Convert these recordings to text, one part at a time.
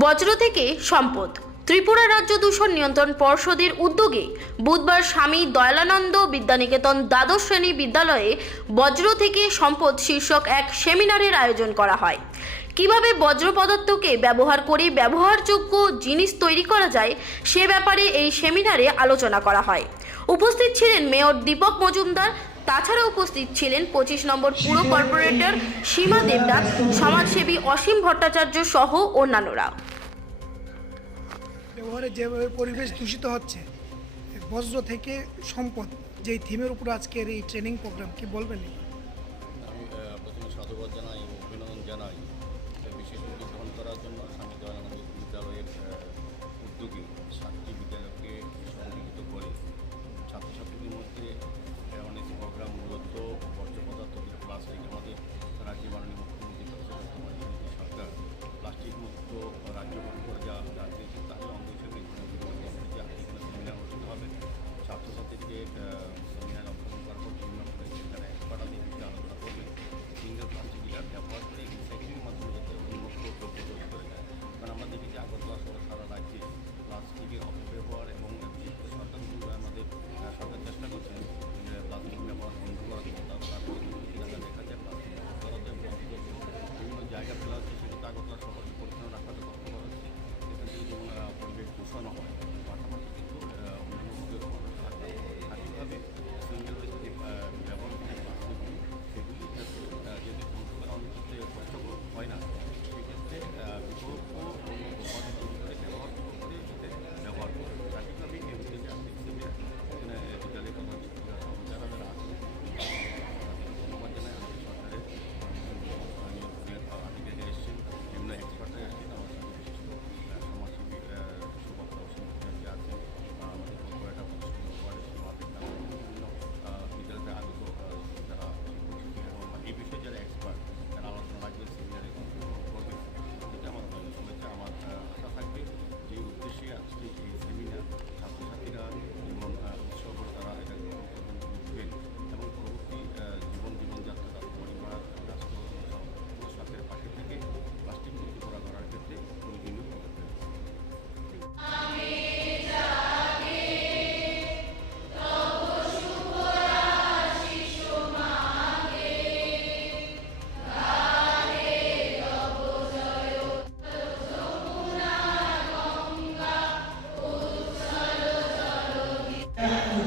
বজ্র থেকে সম্পদ। ত্রিপুরা রাজ্য দূষণ নিয়ন্ত্রণ পর্ষদের উদ্যোগে বুধবার স্বামী দয়ালানন্দ বিদ্যানিকেতন দ্বাদশ শ্রেণি বিদ্যালয়ে বজ্র থেকে সম্পদ শীর্ষক এক সেমিনারের আয়োজন করা হয়। কীভাবে বজ্র পদার্থকে ব্যবহার করে ব্যবহারযোগ্য জিনিস তৈরি করা যায়, সে ব্যাপারে এই সেমিনারে আলোচনা করা হয়। উপস্থিত ছিলেন মেয়র দীপক মজুমদার তাছাড়া উপস্থিত ছিলেন পঁচিশ নম্বর পুর কর্পোরেটর সীমা দেবদাস সমাজসেবী অসীম ভট্টাচার্য সহ অন্যান্যরা। যেভাবে পরিবেশ দূষিত হচ্ছে বজ্র থেকে সম্পদ যেই থিমের উপর আজকের এই ট্রেনিং প্রোগ্রাম কি বলবেন? আমি প্রথমে সাধুবাদ জানাই অভিনন্দন জানাই। বিশেষ করার জন্য স্বামী দয়ানন্দ বিদ্যালয়ের উদ্যোগী। Uh.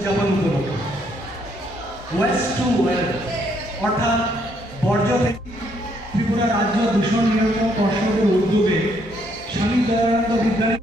উদযাপন করব। ওয়েস্ট টু ওয়েল অর্থাৎ বর্জ্য থেকে ত্রিপুরা রাজ্য দূষণ নিয়ন্ত্রণ পর্ষদের উদ্যোগে স্বামী দয়ানন্দ বিজ্ঞান